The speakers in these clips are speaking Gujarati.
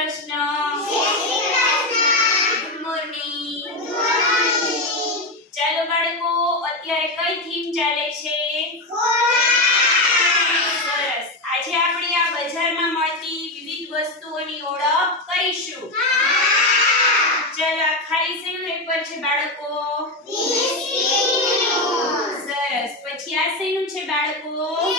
કૃષ્ણ. ગુડ મોર્નિંગ ચાલો બાળકો, અત્યારે કઈ થીમ ચાલે છે? સરસ. આજે આપણે આ બજારમાં મળતી વિવિધ વસ્તુઓની ઓળખ કરીશું. ચાલો, આ ખાલી શેનું પેપર છે બાળકો. સરસ. પછી આ શેનું છે બાળકો?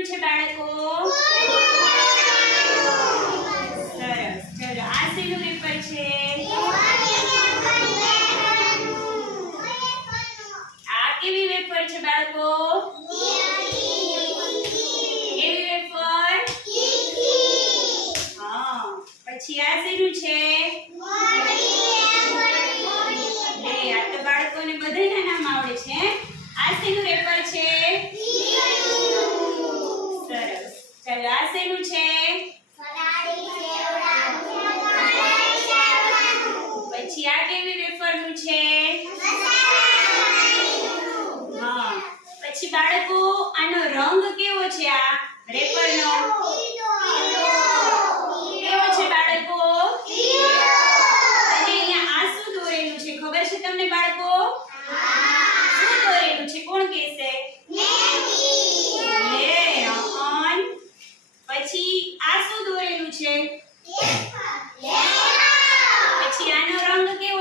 શેનું છે બાળકો? આ શેનું પેપર છે? બાળકો? કેવી વેફર હા, પછી આ શેનું છે? શેનું છે? પછી આ કેવી વેફરનું છે? હા. પછી બાળકો, આનો રંગ કેવો છે આ? રેપરનો કેવો છે બાળકો અને અહીંયા આ શું દોરેલું છે ખબર છે તમને બાળકો શું દોરેલું છે કોણ કહેશે લે અહન પછી આ શું દોરેલું છે? પછી આનો રંગ કેવો